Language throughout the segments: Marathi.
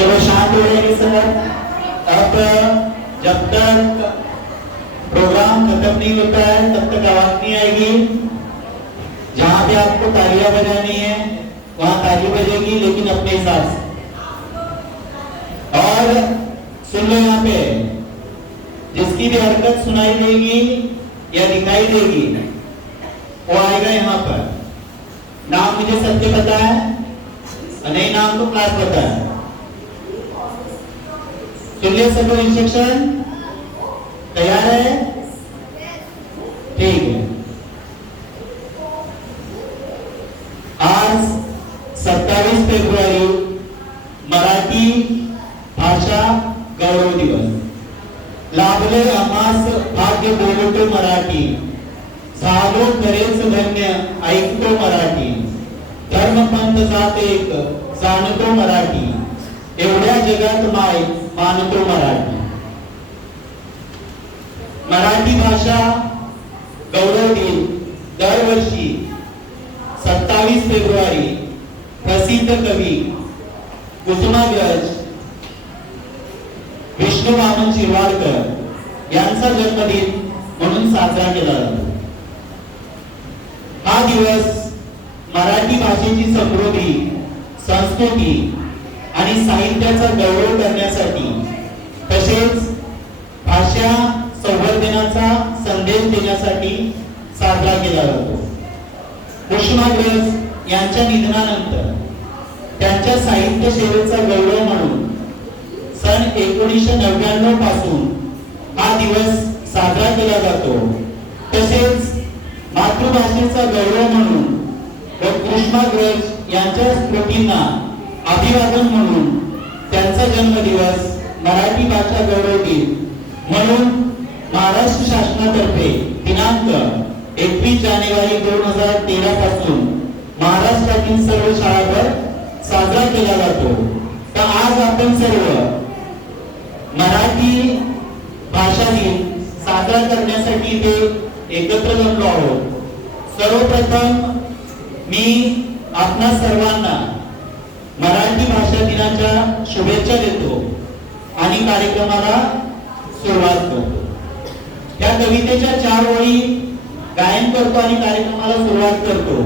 चलो शांत हो जाएंगे सर। अब जब तक प्रोग्राम खत्म नहीं होता है तब तक आवाज नहीं आएगी। जहां पे आपको तालियां बजानी है वहां ताली बजेगी, लेकिन अपने हिसाब से। और सुन लो, यहाँ पे जिसकी भी हरकत सुनाई देगी या दिखाई देगी वो आएगा यहाँ पर। नाम मुझे सबके पता है, नहीं नाम तो क्लास पता है। सुन लिया सब इंस्ट्रक्शन? तैयार है? ठीक है। आज 27 फेब्रुवारी मराठी भाषा गौरव दिवस। लाभले आम्हास भाग्य बोलतो मराठी, झालो खरेच धन्य ऐकतो मराठी, धर्म पंथ जात एक जाणतो मराठी, एवढ्या जगात माय मानतो मराठी। मराठी भाषा गौरव दिन दरवर्षी 27 फेब्रुवारी प्रसिद्ध कवी कुसुमाग्रज विष्णू वामन शिरवाडकर यांचा जन्मदिन म्हणून साजरा केला जातो। हा दिवस मराठी भाषेची समृद्धी, संस्कृती आणि साहित्याचा गौरव करण्यासाठी, तसेच भाषा संवर्धनाचा संदेश देण्यासाठी साजरा केला जातो। कुसुमाग्रज यांच्या निधनानंतर त्यांच्या साहित्य सेवेचा गौरव म्हणून सन 1999 पासून हा दिवस साजरा केला जातो। तसेच मातृभाषेचा गौरव म्हणून व कुसुमाग्रज यांच्या स्मृतींना अभिवादन म्हणून त्यांचा जन्मदिवस मराठी भाषा गौरव दिन म्हणून महाराष्ट्र शासनातर्फे दिनांक 21 जानेवारी 2013 पासून महाराष्ट्रातील सर्व शाळांवर साजरा केला जातो। तर आज आपण सर्व मराठी भाषा दिन साजरा करण्यासाठी इथे एकत्र जमलो आहोत। सर्वप्रथम मी आपणा सर्वांना मराठी भाषा दिनाच्या शुभेच्छा देतो आणि कार्यक्रमाला सुरुवात करतो। या कवितेच्या 4 ओळी गायन करतो आणि कार्यक्रमाला सुरुवात करतो।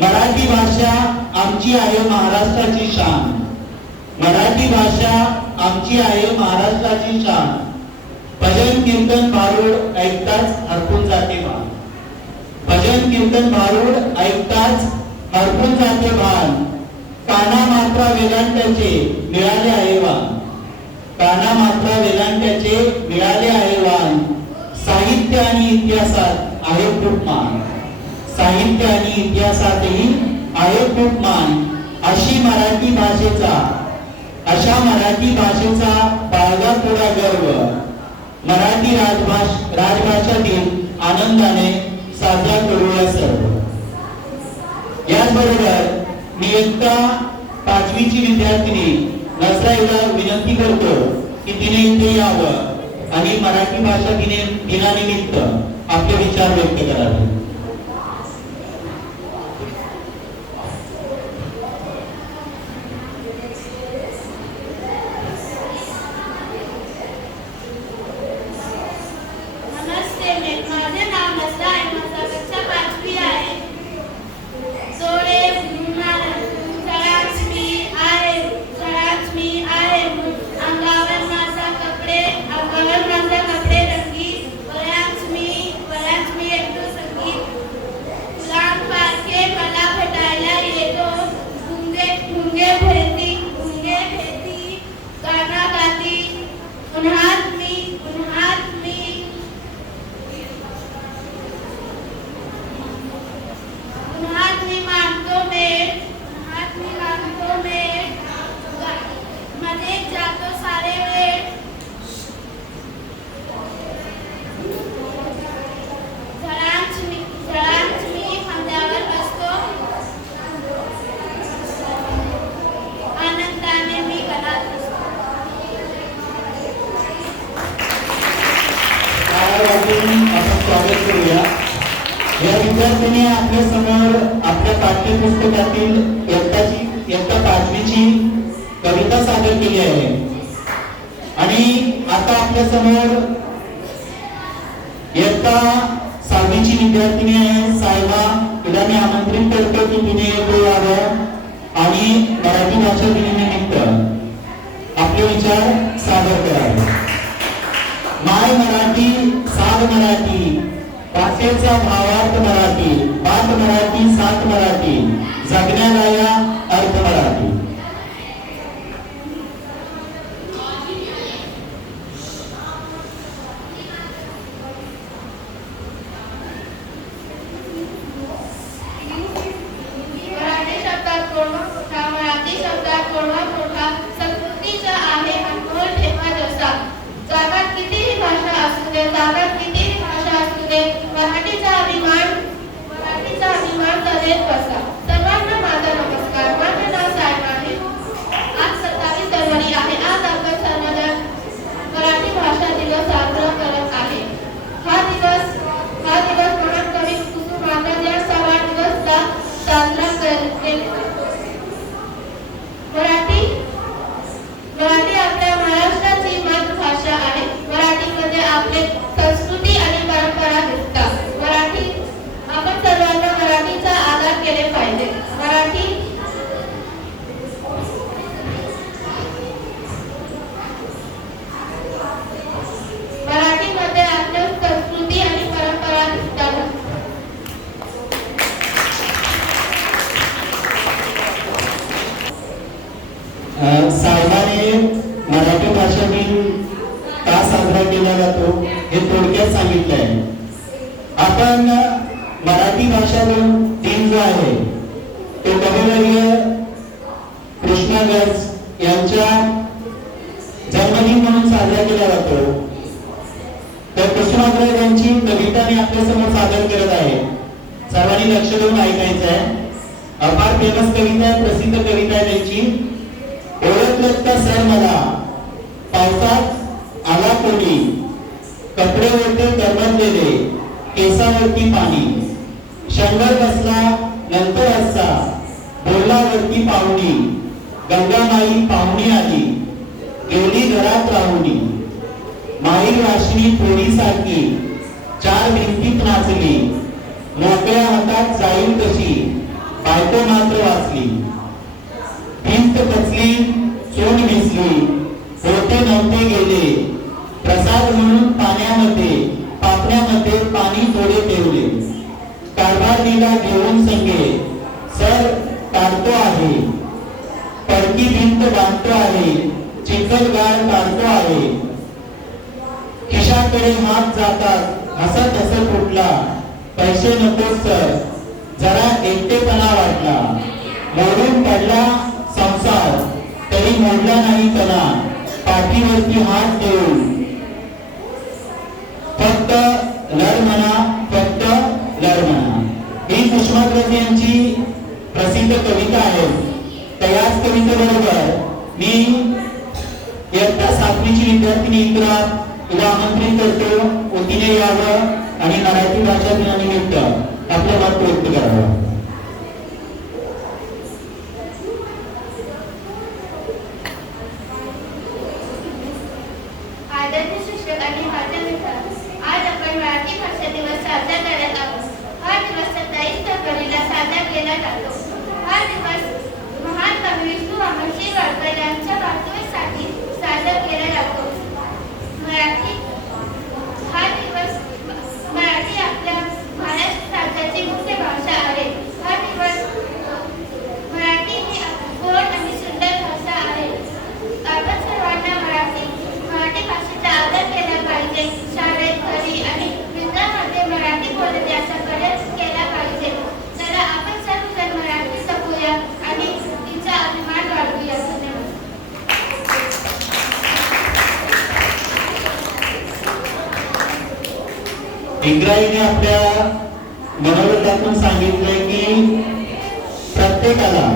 मराठी भाषा आमची आहे महाराष्ट्राची शान, मराठी भाषा आमची आहे महाराष्ट्राची शान, भजन कीर्तन भारूड ऐकताच हरपून जाते भान, भजन कीर्तन भारूड ऐकताच हरपून जाते भान, काना मात्रा वेदांताचे मिळाले आहे वान, काना मात्रा वेदांताचे मिळाले आहे वान, साहित्य आणि इतिहासात आहे खूप मान, साहित्य आणि इतिहासातही आहे खूप मान, अशी मराठी भाषेचा, अशा मराठी भाषेचा बाळगा थोडा गर्व, मराठी राजभाषा दिन आनंदाने साजरा करूया सर्व। याचबरोबर मी इयत्ता 5वीची विद्यार्थिनी नसराईला विनंती करतो की तिने इथे यावं आणि मराठी भाषा दिनानिमित्त आपले विचार व्यक्त करावे। या विद्यार्थ्यांनी आपल्या समोर आपल्या पाठ्यपुस्तकातील इयत्ता 5वीची कविता सादर केली आहे आणि आता आपल्या समोर इयत्ता 6वीची विद्यार्थिनी आहे सायबा. तिला मी आमंत्रित करतो की तिने येतो यावं आणि मराठी भाषा दिनानिमित्त आपले विचार सादर करावे. माय मराठी, साध मराठी, भाषेचा भावार्थ मराठी, बात मराठी, साथ मराठी, जगण्याला या अर्थ मराठी. मराठीचा अभिमान करेल कसा. सर्वांना माझा नमस्कार. माझे नाव सायबा आहे. आज 27 जानेवारी आहे. आज आपण सर्वजण मराठी भाषा दिवस साजरा करत आहे. हा दिवस महान कवी कुसुमाग्रज यांचा वाढदिवस साजरा केला. मराठी आपल्या महाराष्ट्राची मातृभाषा आहे. मराठीमध्ये आपले संस्कृती आणि परंपरा दिसतात. आपण सर्वांना मराठीचा आदर केले पाहिजे. मराठीमध्ये आपल्या संस्कृती आणि परंपरा दिसतात. साहेबांनी मराठी भाषा दिन का साजरा केला जातो हे थोडक्यात सांगितलं आहे. आपण मराठी भाषा दिन जो आहे तो कविवर्य कृष्णगज यांच्या जन्मदिन म्हणून साजरा केला जातो. तर कुसुमाग्रज यांची कविता मी आपल्या समोर सादर करत आहे. सर्वांनी लक्ष देऊन ऐकायचं आहे. अपार फेमस कविता आहे, प्रसिद्ध कविता आहे त्यांची. ओळखलं का सर मला, पावसात आला कोणी, कपडे होते गरमलेले, केसावरती पाणी, शंभर बसला नंतर असा, बोललावरती पाहुणी, गंगामाई पाहुणी आली, गेली घरात राहुणी, माई वाशिनी थोडी सारखी, 4 भिंतीत नाचली, मोकळ्या हातात जाईल कशी, बायको मात्र वाचली, भिंत पचली, सोन भिजली, होते नव्हते गेले, प्रसाद म्हणून पाण्यामध्ये पापण्यामध्ये पाणी थोडे ठेवले, कारभार दिला घेऊन संगे, सर काढतो आहे, पडकी भिंत बांधतो आहे, चिखल गाळ काढतो आहे, खिशाकडे हात जातात हसत हसत उठला, पैसे नको सर, जरा एकटेपणा वाटला, मोडून पडला संसार, तरी मोडला नाही कणा, पाठीवरती हात देऊन, फक्त लढ म्हणा, फक्त लढ म्हणा. ही कुसुमाग्रज यांची प्रसिद्ध कविता आहे. त्याच कवितेबरोबर मी इयत्ता 7वीची विद्यार्थिनी इकरा तिला आमंत्रित करतो तिने यावं आणि मराठी भाषा दिनानिमित्त आपलं मत व्यक्त करावं. आदरणीय शिक्षक आणि माझे मित्र, आज आपण मराठी भाषा दिवस साजरा करत आहोत. हा दिवस 27 जानेवारीला साजरा केला जातो. हा दिवस महान कवी विष्णू वामन शिरवाडकर यांच्या वाढदिवसासाठी साजरा केला जातो. मराठी आपल्या महाराष्ट्र राज्याची मुख्य भाषा आहे. हा दिवस मराठी ही गोड आणि सुंदर भाषा आहे. आपण सर्वांना मराठी भाषेचा आदर केला पाहिजे. शाळेत, घरी आणि मित्रांमध्ये मराठी बोलण्याचा प्रयत्न केला पाहिजे. चला आपण सर्वजण मराठी जपूया आणि तिचा अभिमान वाढवूया. इंग्रजीने आपल्या मनोगतातून सांगितलंय की प्रत्येकाला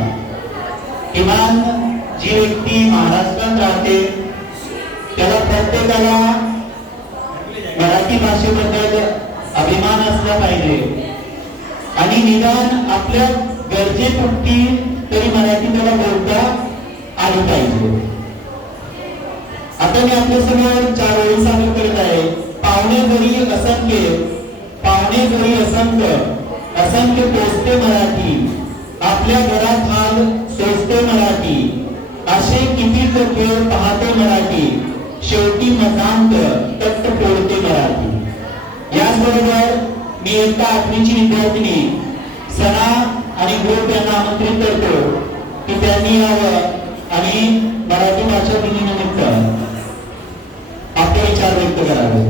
किमान जी व्यक्ती महाराष्ट्रात राहते त्याला प्रत्येकाला मराठी भाषेबद्दल अभिमान असला पाहिजे आणि निदान आपल्या गरजेपुरती तरी मराठी त्याला बोलता आली पाहिजे. आता मी आपल्या समोर 4 ओळी सादर करत आहे. पाहुणे घरी असंख्य, पाहुणे घरी असंख्य, असंख्य पोचते मराठी, आपल्या घरात हाल सोसते मराठी, असे किती खेळ पाहते मराठी, शेवटी मतांत तट फोडते मराठी. याचबरोबर मी इयत्ता 8वीची विद्यार्थिनी सना आणि ग्रुप यांना आमंत्रित करतो की त्यांनी यावं आणि मराठी भाषा दिनानिमित्त आपले विचार व्यक्त करावे.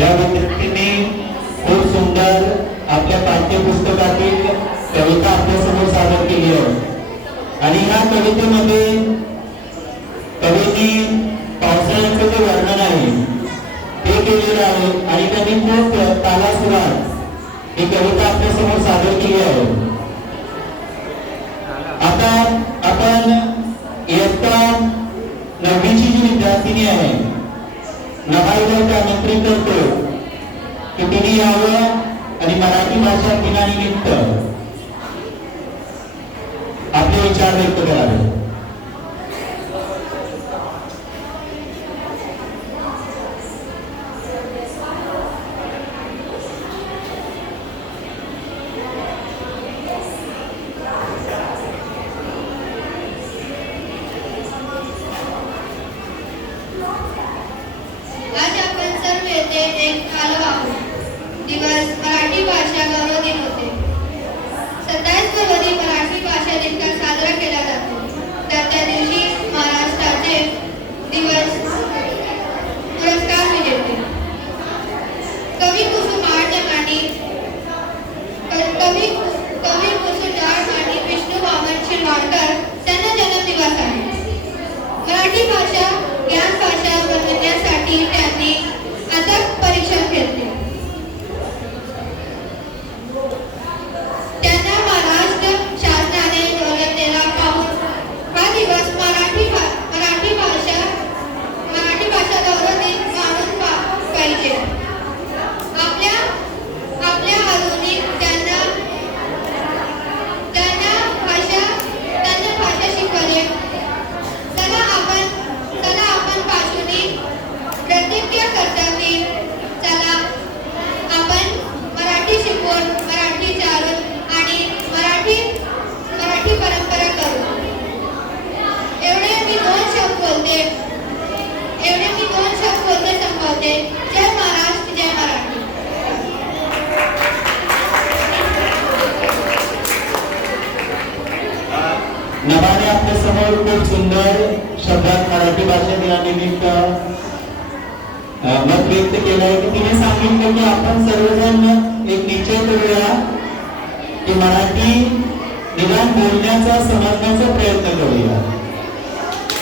या विद्यार्थ्यांनी खूप सुंदर आपल्या पाठ्यपुस्तकातील कविता आपल्यासमोर सादर केली आहे आणि या कवितेमध्ये कवींनी पावसाळ्याचं जे वर्णन आहे ते केलेलं आहे आणि त्यांनी खूप तालासुरात ही कविता आपल्यासमोर सादर केली आहे. आता आपण इयत्ता 9वीची जी विद्यार्थिनी आहे नभाईला आमंत्रित करतो की तिने यावं आणि मराठी भाषा दिनानिमित्त आपले विचार व्यक्त करावे. दिवस मराठी भाषा गौरव दिन होते. 27 फरवरी मराठी भाषा दिन का साजरा केला जातो. त्या दिवशी महाराष्ट्राचे दिवस पुरस्कार विजेते कवी कुसुमार्ज आणि कवी कुसुमार्ज आणि विष्णू वामन शिरवाडकर त्यांना जन्मदिवस आहे. मराठी भाषा ज्ञान भाषा बनवण्यासाठी त्यांनी अथक परिश्रम घेतले. खूप सुंदर शब्दात मराठी भाषा दिनानिमित्त मत व्यक्त केलं आहे की तिने सांगितलं की आपण सर्वजण एक निश्चय करूया की मराठी निदान बोलण्याचा समजण्याचा प्रयत्न करूया.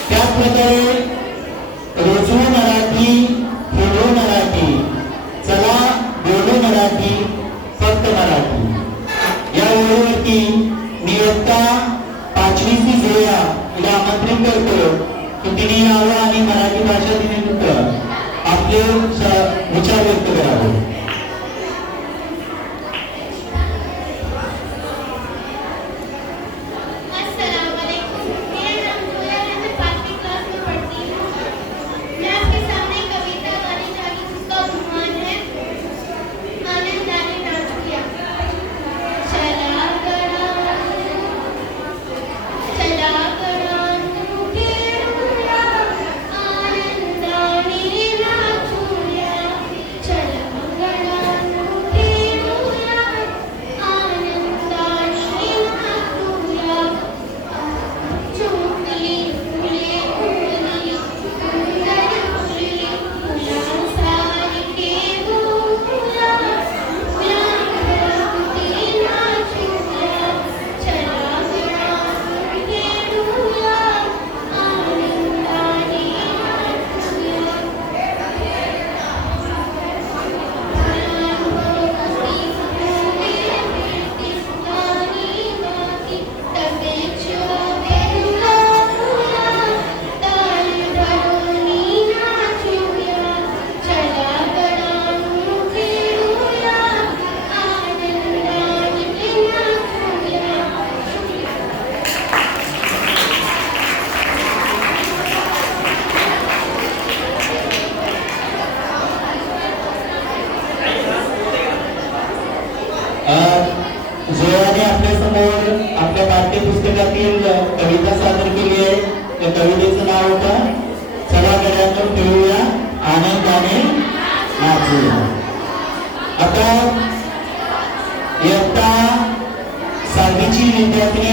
त्याच प्रकारे रोजू मराठी, बोलो मराठी, चला बोलो मराठी, फक्त मराठी या ओळीवरती मी इयत्ता 5वीची जोया तिला आमंत्रित करतो की तिने यावं आणि मराठी भाषा दिनानिमित्त आपले विचार व्यक्त करावे. जोयाने आपल्या समोर आपल्या पाठ्यपुस्तकातील कविता सादर केली आहे. त्या कवितेचं नाव होतं चला गड्यांवर खेळूया आनंदाने नाचूया. आता इयत्ता 7वीची विद्यार्थी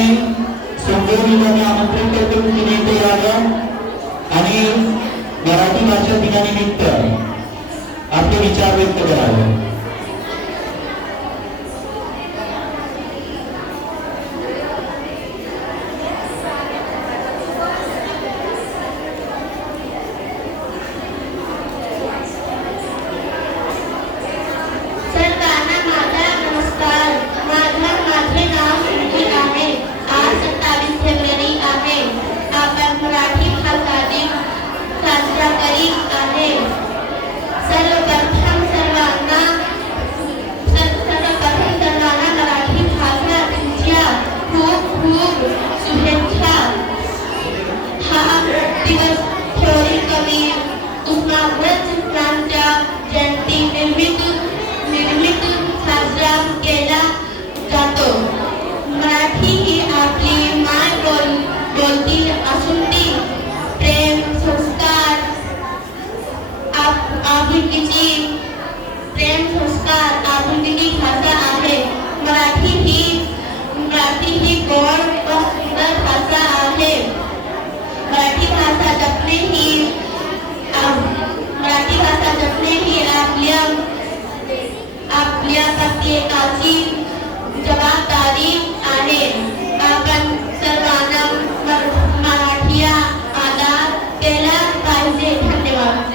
सोंगोरीला आमंत्रित करतो की तिने इथे यावं आणि मराठी भाषा दिनानिमित्त आपले विचार व्यक्त करावे. जबाबदारी आहे. आपण सर्वांना मराठी आदर केला पाहिजे. धन्यवाद.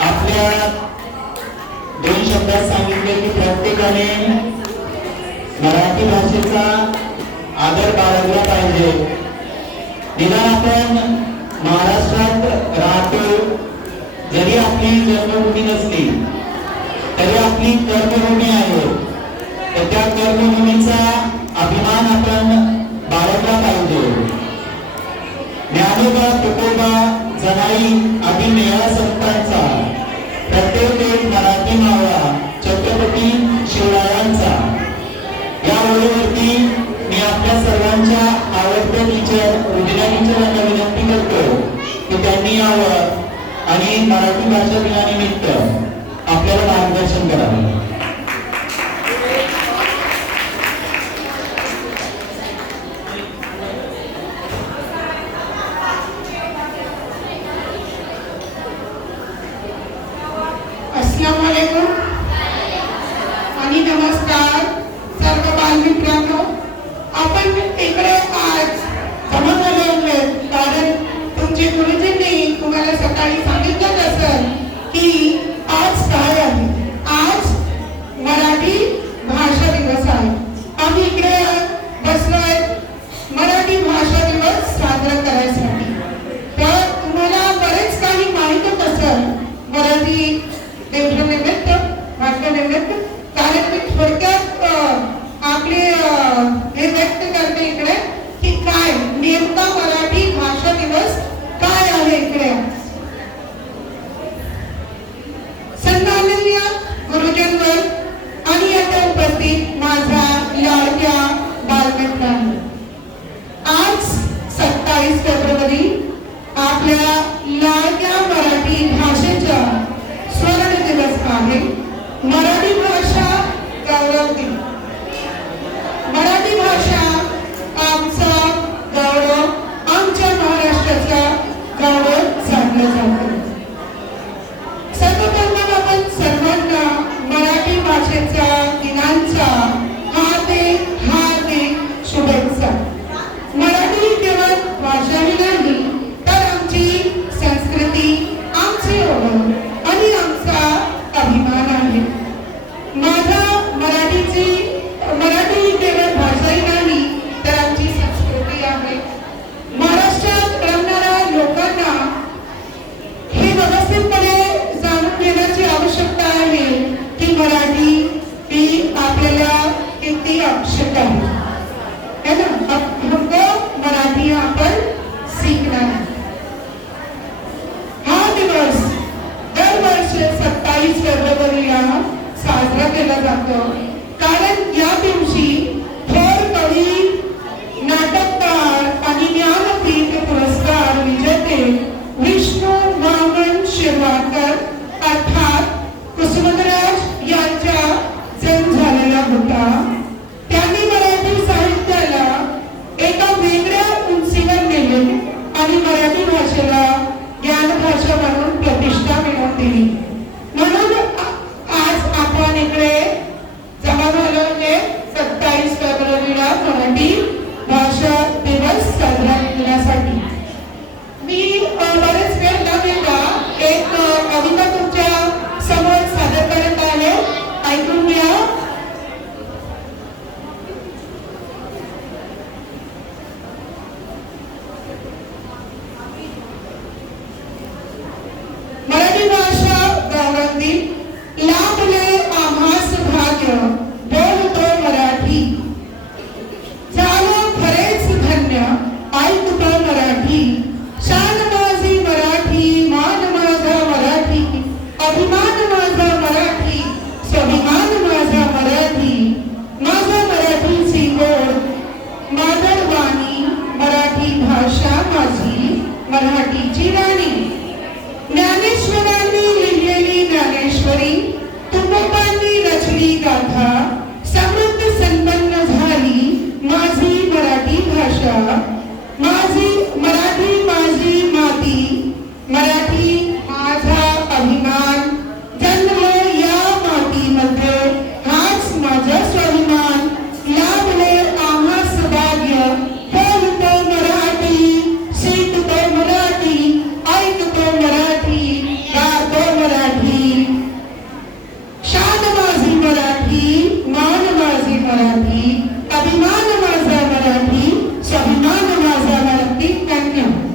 आपल्या 2 शब्दात सांगितले की प्रत्येकाने मराठी भाषेचा आदर बाळगला पाहिजे. निदान आपण महाराष्ट्रात राहतो, जरी आपली जन्मभूमी नसली तरी आपली कर्मभूमी आहे. तर त्या कर्मभूमीचा अभिमान आपण बाळगला पाहिजे. ज्ञानोबा, तुकोबा, जनाई आदी मेळा संतांचा, प्रत्येक एक मराठी मावळा, छत्रपती शिवरायांचा या ओळीवरती मी आपल्या सर्वांच्या आवडत्या टीचर उदिना टीचरांना विनंती करतो की त्यांनी यावं आणि मराठी भाषा दिनानिमित्त आपल्याला मार्गदर्शन करावे. अस्सलाम वालेकुम आणि नमस्कार सर्व बालमित्रांनो. आपण इकडे आज जमा झाले आहोत कारण तुमचे गुरुजींनी तुम्हाला सकाळी सांगितलं असेल की आज काय आहे. आज मराठी भाषा दिवस आहे. आम्ही इकडे बसलोय मराठी भाषा दिवस साजरा करायसाठी. तर तुम्हाला बरेच काही माहीतच असेल मराठी दिवसानिमित्त भाषानिमित्त. कारण मी थोडक्यात आपले हे व्यक्त करते इकडे की काय नेमका मराठी भाषा दिवस काय आहे इकडे. सन्माननीय गुरुजनवर आणि आता उपस्थित माझा लाडक्या बालमित्रांनो, आज 27 फेब्रुवारी आपल्या लाडक्या मराठी भाषेचा स्वर्ण दिवस आहे. मराठी भाषा गौरव दिन. मराठी भाषा आमचा गौरव, आमच्या महाराष्ट्राचा गौरव सांगला जातो. सर्वप्रथम आपण सर्वांना मराठी भाषेचा दिनांचा हार्दिक शुभेच्छा. मराठी केवळ भाषा नाही तर आमची संस्कृती, आमची ओळख आणि आमचा अभिमान आहे. माझा मराठी केवळ भाषाही नाही तर आमची संस्कृती आहे. महाराष्ट्रात राहणाऱ्या लोकांना हे व्यवस्थितपणे जाणून घेण्याची आवश्यकता आहे की मराठी ही आपल्याला किती आवश्यक है ना. हमको मराठी आपण सीखना है. हा दिवस दरवर्षी 27 फेब्रुवारीला साजरा केला जातो. कारण या दिवशी थोर कवी, नाटककार आणि ज्ञानपीठ पुरस्कार विजेते विष्णू वामन शिरवाडकर अर्थात कुसुमग्रज यांचा जन्म झालेला होता. त्यांनी मराठी साहित्याला एका वेगळ्या उंचीवर नेले आणि मराठी भाषेला ज्ञानभाषा म्हणून प्रतिष्ठा मिळवून दिली. म्हणून आज आपण इकडे जमा झालो आहे 27 फेब्रुवारीला मराठी भाषा दिवस साजरा करण्यासाठी. मी बरेच वेळ न घेता एक कविता तुमच्या समोर सादर करत आहे. ऐकून घ्या. मराठी भाषा गौरव दिन. लाभले आम्हास भाग्य बोलतो मराठी. झालो खरेच धन्य ऐकतो मराठी. शान माझी मराठी, मान माझा मराठी, अभिमान माझा मराठी, स्वाभिमान माझा मराठी. माझा मराठीची गोड माधुरवाणी, मराठी भाषा माझी मराठीची राणी. ज्ञानेश्वरांनी लिहिलेली ज्ञानेश्वरी, तुकोबांनी रचली गाथा, समृद्ध संपन्न झाली माझी मराठी भाषा. माझी मराठी माझी माती, मराठी माझा अभिमान. जन्मलो या मातीमध्ये हाच माझा स्वाभिमान. लाभले आम्हास भाग्य बोलतो मराठी, शिकतो मराठी, ऐकतो मराठी, गातो मराठी. शान माझी मराठी, मान माझी मराठी, अभिमान माझा मराठी, स्वाभिमान माझा मराठी. धन्यवाद.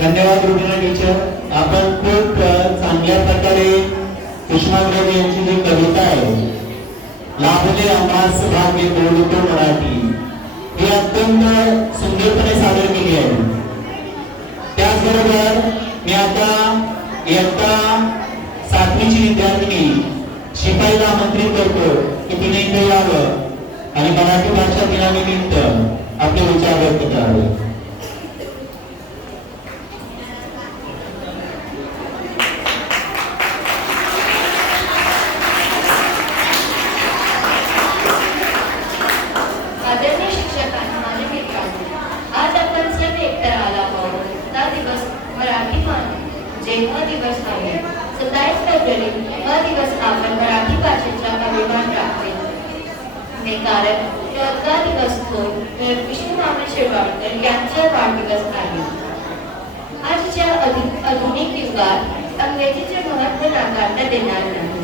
धन्यवाद रुबीना टीचर. आपण खूप चांगल्या प्रकारे कुसुमाग्रज यांची जी कविता आहे लाभले आम्हास भाग्य बोलतो मराठी ही अत्यंत सुंदरपणे सादर केली आहे. त्याचबरोबर मी आता इयत्ता 7वीची विद्यार्थिनी शिपाईला आमंत्रित करतो की तिने इथे यावं आणि मराठी भाषा दिनानिमित्त आपले विचार व्यक्त करावे. आदरणीय शिक्षकांना, माझे मित्रांनो, आज आपण सर्व एकत्र आला आहोत. हा दिवस मराठी जेव्हा दिवस आहे 27 फेब्रुवारी हा दिवस आपण मराठी भाषेचा अभिमान राखते. हे कारण हा दिवस तो विष्णू मामा शिरवाडकर यांचा वाढदिवस आहे. आजच्या आधुनिक युगात अंग्रेजीचे महत्त्व नाकारता देणार नाही.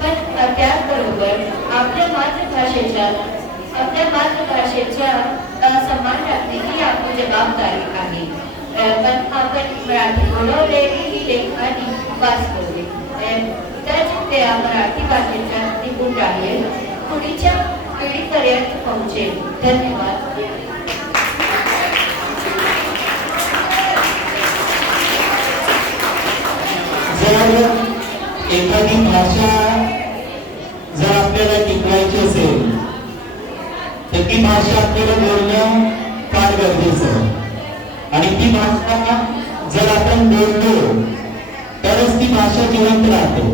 पण त्याचबरोबर आपल्या मातृभाषेचा सन्मान राखणे ही आपली जबाबदारी आहे. पण आपण मराठी बोलवलेली ही लेखनाने वाचवली तर त्या मराठी भाषेचा टिकून राहील, पुढच्या पिढीपर्यंत पोहोचेल. धन्यवाद. जर एखादी भाषा जर आपल्याला टिकवायची असेल तर ती भाषा आपल्याला बोलणं फार गरजेचं आहे. आणि ती भाषा जर आपण बोललो तरच ती भाषा जिवंत राहते.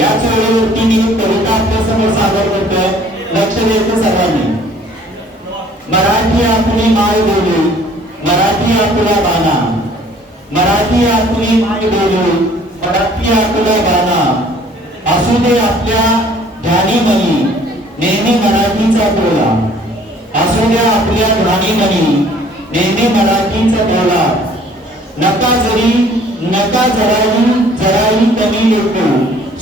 याच वेळेवरती मी कविता आपल्या समोर सादर करतोय. लक्ष द्यायचं सर्वांनी. मराठी आपली माय बोली, मराठी आपला बाणा, मराठी आपली माय बोली, मराठी आपला बाणा. असू दे आपल्या ध्यानी मनी नेहमी मराठीचा बोला, असू द्या आपल्या ध्यानी मनी नेहमी मराठीचा बोला. नका जराही कमी लेखू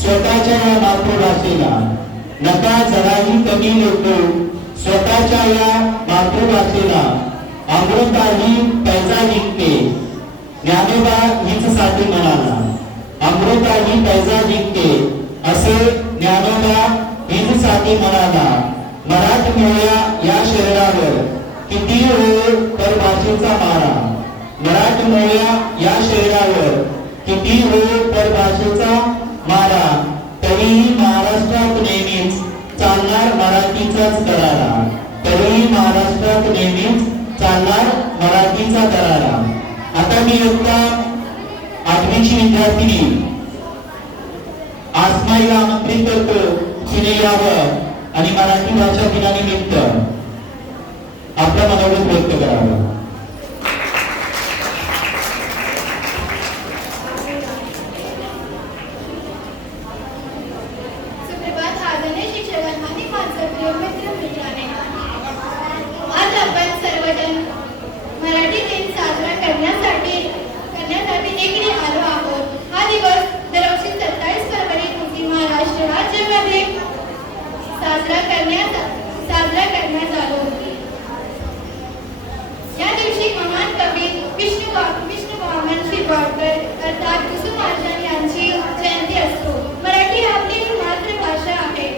स्वतःच्या या मातृभाषेला, नका जराही कमी लेखू स्वतःच्या या मातृभाषेला. अमृताही पैजा जिंकते, ज्ञानोबा हीच साठी म्हणाला. अमृताही पैजा जिंकते असे ज्ञानोबा हीच साठी म्हणाला. मराठमोळ्या या शहरावर किती हो परभाषेचा मारा, मराठमोळ्या या शहरावर किती हो परभाषेचा मारा. तरीही महाराष्ट्रात नेहमीच चालणार मराठीचाच दरारा, तरीही महाराष्ट्रात नेहमीच चालणार मराठीचा दरारा. आता मी एकदा 8वीची विद्यार्थिनी आसमाईला आमंत्रित करतो, तिने यावं आणि मराठी भाषा दिनानिमित्त आपलं मनोगत व्यक्त करावं. सुप्रभात. आदरणीय शिक्षकांना आणि माझे प्रिय मित्रांनो, आज आपण सर्वजण मराठी दिन साजरा करण्यासाठी इकडे आलो आहोत. हा दिवस दरवर्षी 27 फेब्रुवारी रोजी महाराष्ट्र राज्यामध्ये साजरा करण्यात आलो. या दिवशी महान कवी विष्णू वामन शिरवाडकर अर्थात कुसुम आचार्य यांची जयंती असतो. मराठी आपली मातृभाषा आहे.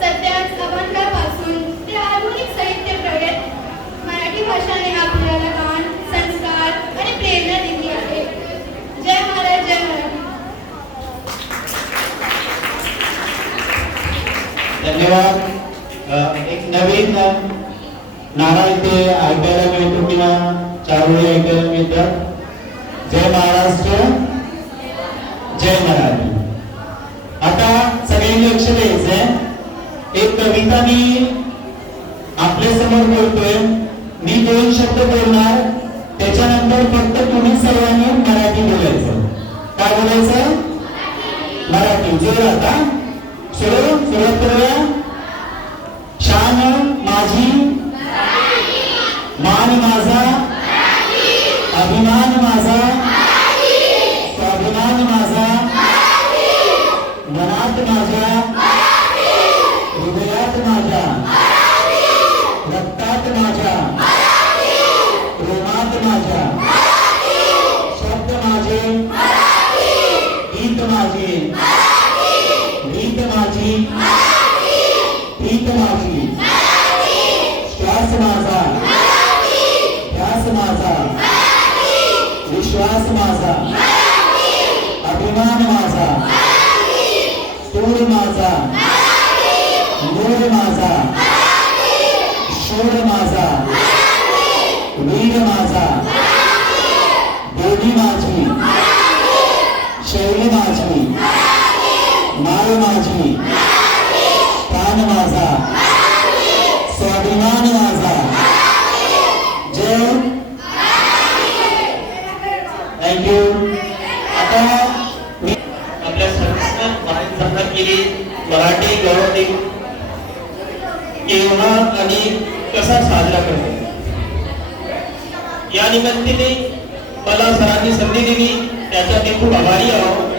सध्याच अभंगापासून ते आधुनिक साहित्यापर्यंत मराठी भाषाने आपल्याला ज्ञान, संस्कार आणि प्रेरणा दिली आहे. जय महाराज, जय मराठी. धन्यवाद. एक नवीन नारा इथे ऐकायला मिळतो किंवा चारोळी ऐकायला मिळतात. जय महाराष्ट्र, जय मराठी. आता सगळ्यांनी लक्ष द्यायचंय. एक कविता मी आपल्या समोर बोलतोय. मी 2 शब्द बोलणार, त्याच्यानंतर फक्त तुम्ही सर्वांनी मराठी बोलायचं. काय बोलायचं? मराठी. जोरात. आता सुरुवात करूया. शान माझी, मान माझा, अभिमान माझा, स्वाभिमान माझा, मनात माझ्या, हृदयात माझ्या, रक्तात माझ्या, प्रेमात माझ्या, शब्द माझे, गीत माझे, गीत माझी, प्रीत माझी, श्वास माझा, ध्यास माझा, विश्वास माझा, अभिमान माझा, सूर माझा, नूर माझा, शूर माझा, वीर माझा, बोली माझी, शैली माझी, माळ माझी, प्राण माझा, स्वाभिमान माझा. जय. थँक्यू. आता मी आपल्या सर्वांना केली मराठी गौरव दिन केव्हा आणि कसा साजरा करतो या निमित्ताने मला सरांनी संधी दिली, त्याच्यात मी खूप आभारी आहोत.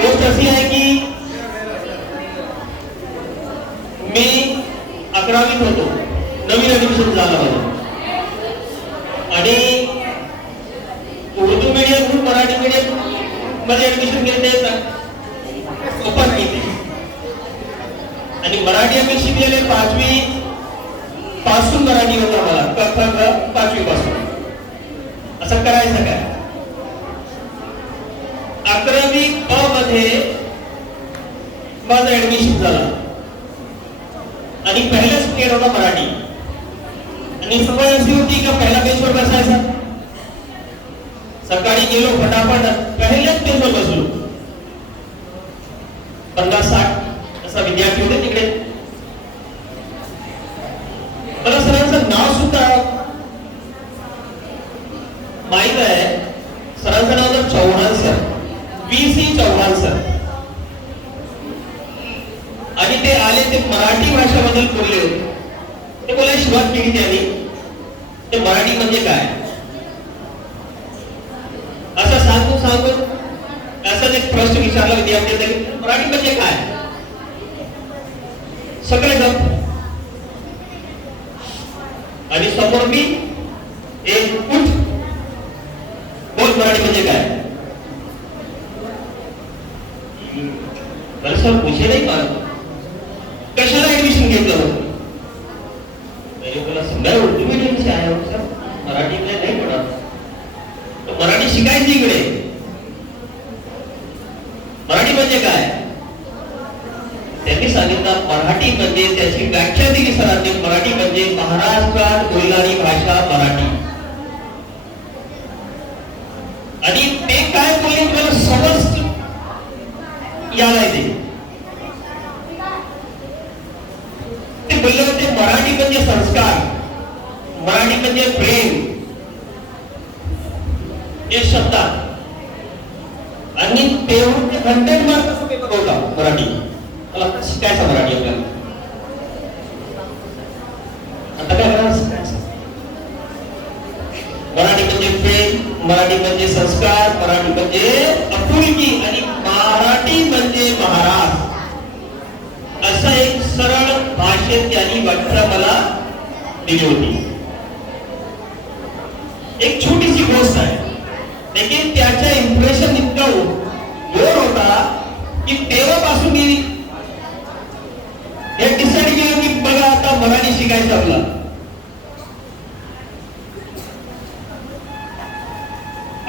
गोष्ट अशी आहे की मी 11वीत होतो, नवीन ऍडमिशन झालं माझं आणि उर्दू मीडियम मराठी मीडियम मध्ये ऍडमिशन घेते ओपन केली आणि मराठी आम्ही शिकलेले 5वी पासून मराठी होता मला, क 5वी पासून. असं करायचं काय? 11वी ब मध्ये माझं ऍडमिशन झालं आणि पहिलाच पिरियड होता मराठी आणि सवय अशी होती का पहिला बेंचवर बसायचा. सकाळी गेलो फटाफट पहिल्याच बेंचवर बसलो. 50-60 असा विद्यार्थी होते तिकडे. मला सरांचं नाव सुद्धा माहित आहे. सरांचं नाव तर Chavan sir, VC Chavan sir. आणि ते आले, ते मराठी भाषेबद्दल बोलले होते. ते बोलायला सुरुवात केली त्यांनी, ते मराठी म्हणजे काय असं सांगून असाच एक प्रश्न विचारला विद्यार्थ्यांनी, मराठी म्हणजे काय? सगळे गप. आणि समोर मी एक उठ बोल मराठी म्हणजे काय? बरं सर मुझे नहीं मालूम. कशाला ऍडमिशन घेतलं होतं? मैंने बोला समझा उर्दू मीडियम से आया हूं सर, मराठी में नहीं पढ़ा. तो मराठी शिकायची इकडे. मराठी म्हणजे काय? त्यांनी सांगितलं मराठी म्हणजे, त्याची व्याख्या दिली सरांनी. मराठी म्हणजे महाराष्ट्रात बोलणारी भाषा मराठी. आणि ते काय बोलले मला समज यायला येते. ते बोलले होते मराठी म्हणजे संस्कार, मराठी म्हणजे प्रेम. हे शब्दात आणि तेवढे 100 मार्काचा पेपर होता मराठी. मला शिकायचं मराठी आपल्याला. आता काय करायचं? मराठी म्हणजे प्रेम, मराठी म्हणजे संस्कार, मराठी म्हणजे आपुलकी आणि मराठी म्हणजे महाराज. असं एक सरळ भाषेत त्यांनी व्याख्या मला दिली होती. एक छोटीशी गोष्ट आहे, लेकिन त्याचा इम्प्रेशन इतका जोर होता की तेव्हापासून मी हे डिसाईड केलं की बघा आता मराठी शिकायचं आपलं.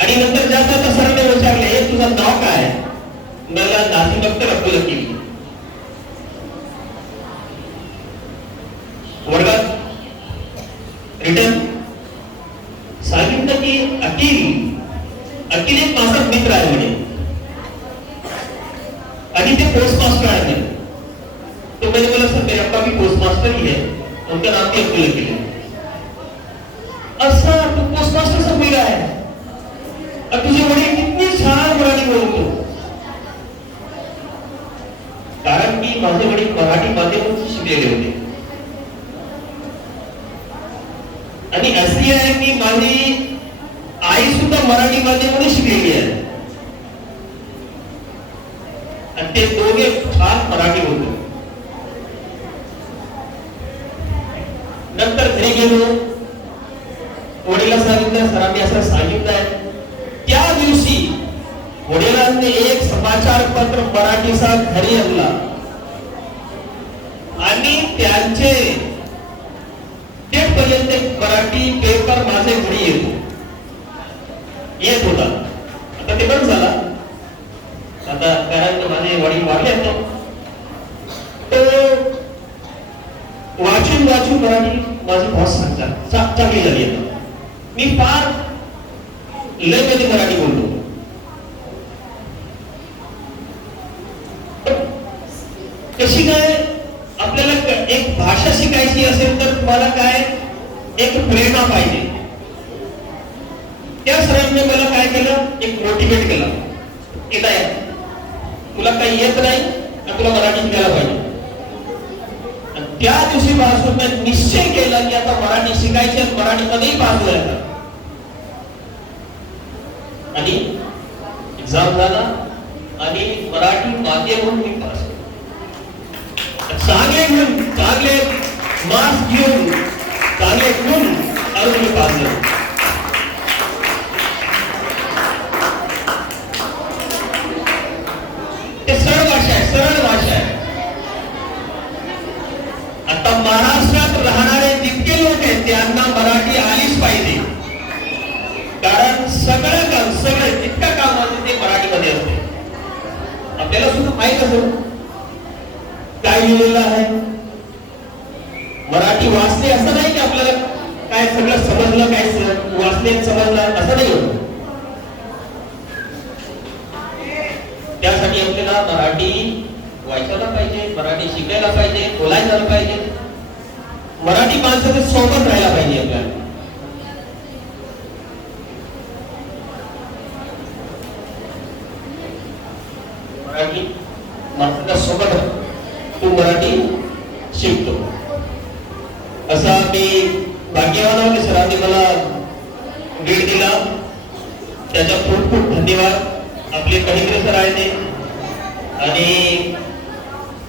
आणि नंतर जाता सरांनी विचारले हे तुझं नाव काय? मला नाझीम अख्तर अब्दुल हकीम. वर्गात रिटर्न सांगितलं की अकील एक माझा मित्र आहे म्हणे आणि ते पोस्ट मास्टर आहे. तो मैंने बोला सर मेरा अब्बा भी पोस्ट मास्टर ही है, उनका नाम भी अब्दुल हकीम है. अच्छा तू पोस्ट मास्टर से मिला है और तुझे वडील कितनी छान मराठी बोलतो. कारण की माझे वडील मराठी माध्यमातून शिकलेले होते. आणि अशी आहे की माझी आई सुद्धा मराठी माध्यमामध्ये शिकलेली आहे आणि ते दोघे छान मराठी बोलतो. नंतर घरी गेलो, वडिला सांगितलं सरांनी असं सांगितलंय. त्या दिवशी वडिलांनी एक समाचार पत्र मराठीचा घरी आणला आणि त्यांचे तेपर्यंत मराठी पेपर माझे घरी येत होता. आता ते बंद झाला आता, कारण माझे वडील वारले होते. तो वाचून वाचून मराठी माझी भाषा सांगतात चांगली झाली आहे. मी फार लय मध्ये मराठी बोलतो. कशी काय आपल्याला एक भाषा शिकायची असेल तर तुम्हाला काय एक प्रेरणा पाहिजे. त्या सरांनी मला काय केलं, एक मोटिवेट केलं. येता तुला काही येत नाही आणि तुला मराठी शिकायला पाहिजे. त्या दिवशीपासून मी निश्चय केला की आता मराठी शिकायची आणि मराठीमध्येही पास व्हायचा. आणि एक्झाम झाला आणि मराठी माध्यम म्हणून मी पास. चांगले गुण, चांगले मार्क्स घेऊन, चांगले गुण आणि मी पास झालो. ते सरळ भाषा आहे, सरळ भाषा आहे. आता महाराष्ट्रात राहणारे जितके लोक आहेत त्यांना मराठी आलीच पाहिजे. कारण सगळं काम, सगळं जितकं काम असते ते मराठीमध्ये असते. आपल्याला सुद्धा माहित असेल काय लिहिलेलं आहे. मराठी वाचले असं नाही की आपल्याला काय सगळं समजलं, काय वाचले समजलं असं नाही होत. त्यासाठी आपल्याला मराठी वाचायला पाहिजे, मराठी शिकायला पाहिजे, बोलायला पाहिजे, मराठी माणसाच्या सोबत राहायला पाहिजे. आपल्याला मराठी माणसाच्या सोबत तू मराठी शिकतो. असा मी भाग्यवान आहे की सरांनी मला वेळ दिला. त्याचा खूप खूप धन्यवाद. आपले कहिंद्रे सर आहे ते, आणि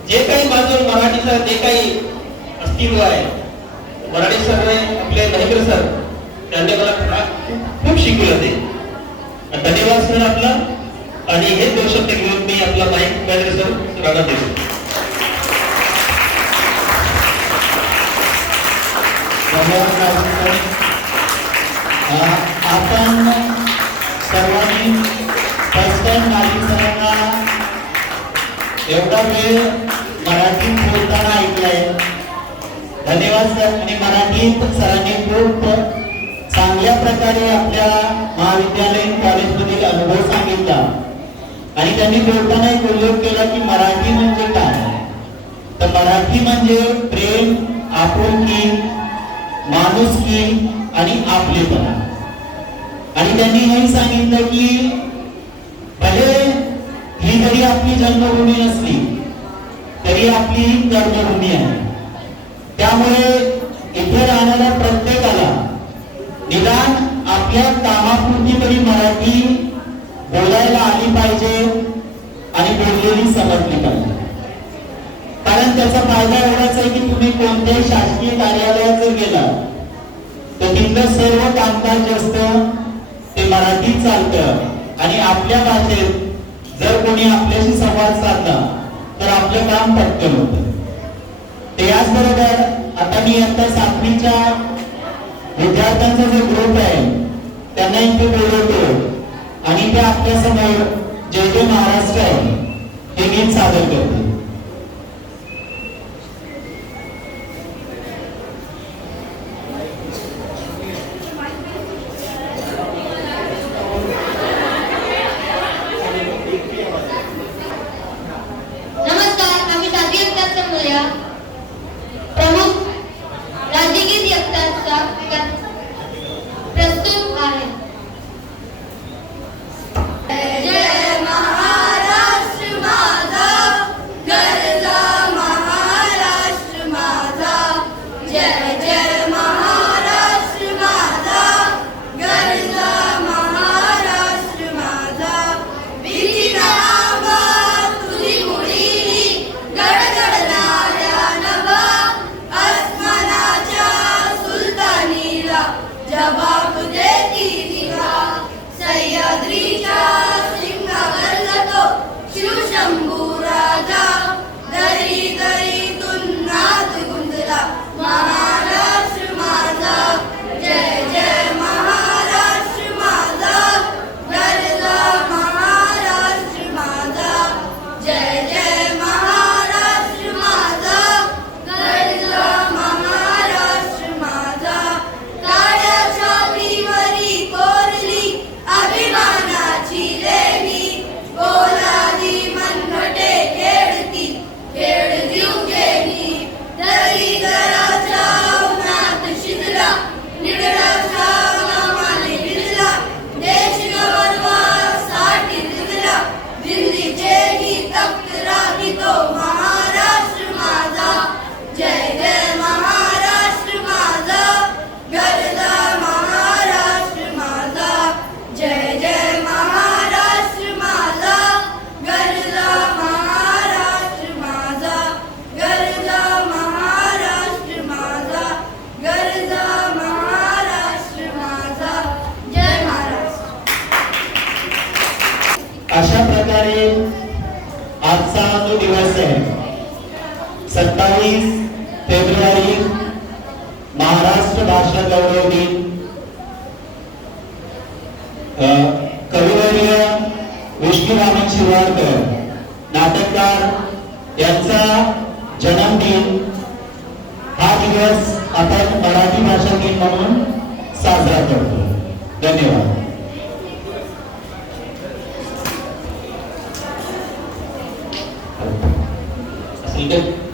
जे काही माझं मराठीचं जे काही अस्तित्व आहे, मराठी सर आपले कहिंद्रे सर त्यांनी मला खूप शिकवलं ते. धन्यवाद सर आपला. आणि हे 2 शब्द घेऊन मी आपला माईक कहिंद्रे सर सरांना देतो. आपण सर्वांनी फर्स्ट टाइम नाली सरांना एवढा वेळ मराठीत बोलताना ऐकलंय. धन्यवाद सर. आणि मराठीत सरांनी खूप चांगल्या प्रकारे आपल्या महाविद्यालयीन कॉलेजमधील अनुभव सांगितला. आणि त्यांनी बोलताना एक उल्लेख केला की मराठी म्हणजे काय. तर मराठी म्हणजे प्रेम, आपुलकी, माणुसकी आणि आपलेपणा. आणि त्यांनी हेही सांगितलं की भले ही जरी आपली जन्मभूमी नसली तरी आपली ही कर्मभूमी आहे. त्यामुळे इथे राहणाऱ्या प्रत्येकाला निदान आपल्या कामापुरती तरी मराठी बोलायला आली पाहिजे आणि बोललेली समजली पाहिजे. कारण त्याचा फायदा एवढाच आहे की तुम्ही कोणत्याही शासकीय कार्यालयात जर गेला तर तिथलं सर्व कामकाज जे असतं ते मराठीत चालतं. आणि आपल्या भाषेत जर कोणी आपल्याशी संवाद साधला तर आपलं काम पटकन होतं. त्याचबरोबर आता मी आता 7वीच्या विद्यार्थ्यांचा जो ग्रुप आहे त्यांना इथे बोलवतो आणि ते आपल्या समोर जय जय महाराष्ट्र आहे हे गीत सादर करते. जय महाराष्ट्र माझा अशा प्रकारे आजचा जो दिवस आहे 27 फेब्रुवारी महाराष्ट्र भाषा गौरव दिन, कविवर्य विष्णुरामन शिरवाडकर नाटककार यांचा जन्मदिन हा दिवस आपण मराठी भाषा दिन म्हणून साजरा करतो. धन्यवाद. असेल तर